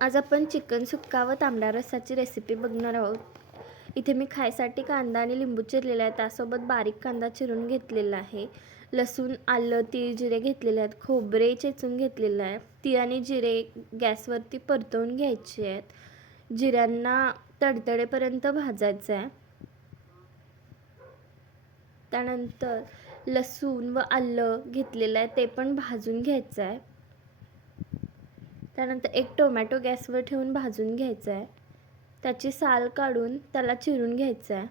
आज आपण चिकन सुक्का व तांबडा रस्साची रेसिपी बघणार आहोत. इथे मी खायसाठी कांदा आणि लिंबू चिरलेला आहे. त्यासोबत बारीक कांदा चिरून घेतलेला आहे. लसूण, आलं, तीळ, जिरे घेतलेले आहेत. खोबरे चेचून घेतलेलं आहे. तीळ आणि जिरे गॅसवरती परतवून घ्यायचे आहेत. जिऱ्यांना तडतडेपर्यंत भाजायचं आहे. त्यानंतर लसूण व आलं घेतलेलं आहे, ते पण भाजून घ्यायचं आहे. त्यानंतर एक टोमॅटो गॅसवर ठेवून भाजून घ्यायचा आहे. त्याची साल काढून त्याला चिरून घ्यायचं आहे.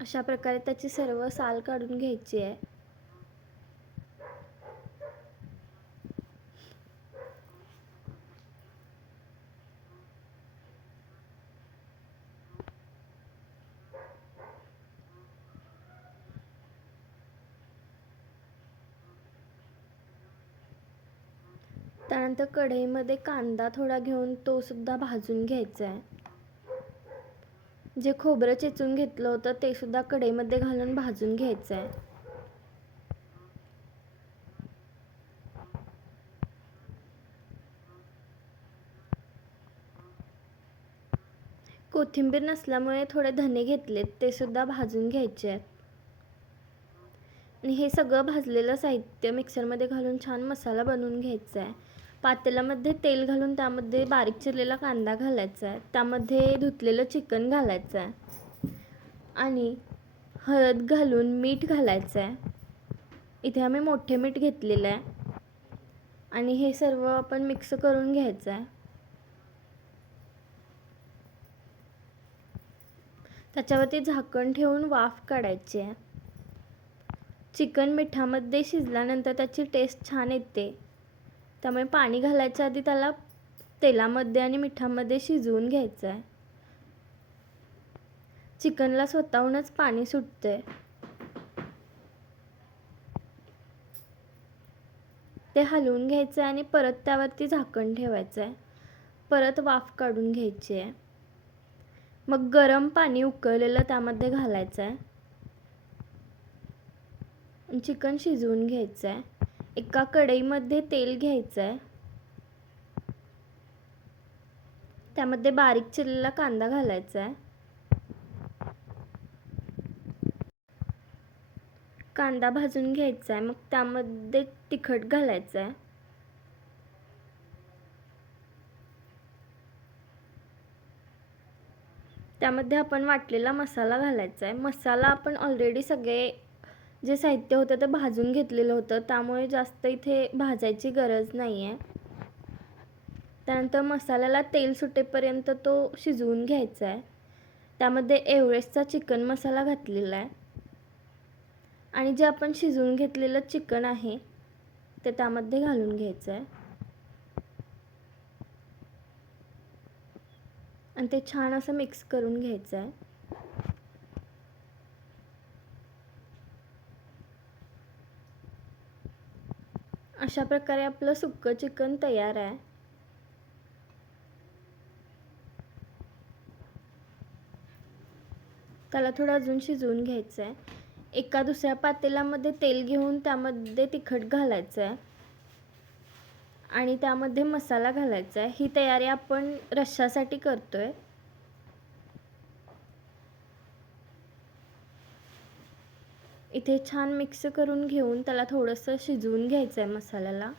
अशा प्रकारे त्याची सर्व साल काढून घ्यायची आहे. त्यानंतर कढईमध्ये कांदा थोडा घेऊन तो सुद्धा भाजून घ्यायचा आहे. जे खोबरं चेचून घेतलं होतं ते सुद्धा कढईमध्ये घालून भाजून घ्यायचं आहे. कोथिंबीर नसल्यामुळे थोडे धने घेतलेत, ते सुद्धा भाजून घ्यायचे आहेत. आणि हे सगळं भाजलेलं साहित्य मिक्सरमध्ये घालून छान मसाला बनवून घ्यायचा आहे. पातेल्यामध्ये तेल घालून त्यामध्ये बारीक चिरलेला कांदा घालायचा आहे. त्यामध्ये धुतलेलं चिकन घालायचं आहे आणि हळद घालून मीठ घालायचं आहे. इथे आम्ही मोठे मीठ घेतलेलं आहे आणि हे सर्व आपण मिक्स करून घ्यायचं आहे. त्याच्यावरती झाकण ठेवून वाफ काढायची आहे. चिकन मिठामध्ये शिजल्यानंतर त्याची टेस्ट छान येते. त्यामुळे पाणी घालायच्या आधी त्याला तेलामध्ये आणि मिठामध्ये शिजवून घ्यायचं आहे. चिकनला स्वतःहूनच पाणी सुटते. ते हलवून घ्यायचं आहे आणि परत त्यावरती झाकण ठेवायचं आहे. परत वाफ काढून घ्यायची आहे. मग गरम पाणी उकळलेलं त्यामध्ये घालायचं आहे. चिकन शिजवून घ्यायचं आहे. एका कढईमध्ये तेल घ्यायचं आहे. त्यामध्ये बारीक चिरलेला कांदा घालायचा आहे. कांदा भाजून घ्यायचा आहे. मग त्यामध्ये तिखट घालायचं आहे. त्यामध्ये आपण वाटलेला मसाला घालायचा आहे. मसाला आपण ऑलरेडी सगळे जे साहित्य होतं ते भाजून घेतलेलं होतं, त्यामुळे जास्त इथे भाजायची गरज नाही आहे. त्यानंतर मसाल्याला तेल सुटेपर्यंत तो शिजवून घ्यायचा आहे. त्यामध्ये एव्हरेस्टचा चिकन मसाला घातलेला आहे आणि जे आपण शिजवून घेतलेलं चिकन आहे ते त्यामध्ये घालून घ्यायचं आहे आणि ते छान असं मिक्स करून घ्यायचं आहे. अशा प्रकारे आपलं सुक्कं चिकन तयार आहे. त्याला थोडं अजून शिजवून घ्यायचं आहे. एका दुसऱ्या पातेल्यामध्ये तेल घेऊन त्यामध्ये तिखट घालायचं आहे आणि त्यामध्ये मसाला घालायचा आहे. ही तयारी आपण रश्श्यासाठी करतोय. इथे छान मिक्स करून घेऊन त्याला थोडंसं शिजवून घ्यायचं आहे मसाल्याला.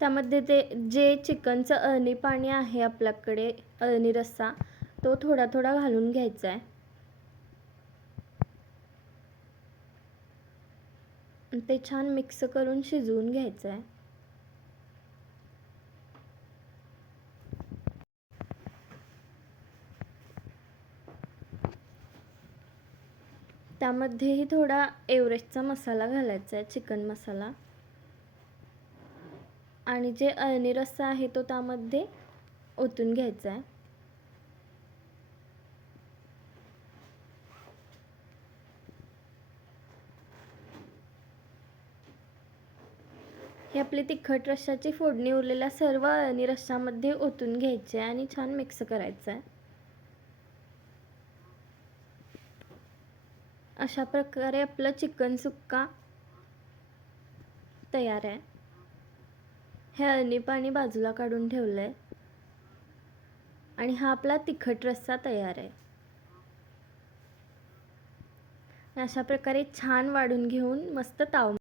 त्यामध्ये ते जे चिकनचं अळणी पाणी आहे आपल्याकडे, अळणी रस्सा, तो थोडा थोडा घालून घ्यायचा आहे. ते छान मिक्स करून शिजवून घ्यायचं आहे. त्यामध्येही थोडा एव्हरेस्टचा मसाला घालायचा आहे, चिकन मसाला, आणि जे अळणी रस्सा आहे तो त्यामध्ये ओतून घ्यायचा आहे. ही आपली तिखट रश्श्याची फोडणी उरलेल्या सर्व अळणी रश्श्यामध्ये ओतून घ्यायची आहे आणि छान मिक्स करायचं आहे. अशा प्रकारे आपलं चिकन सुक्का तयार आहे. हे अळणी पाणी बाजूला काढून ठेवलं आहे आणि हा आपला तिखट रस्सा तयार आहे. अशा प्रकारे छान वाढून घेऊन मस्त ताव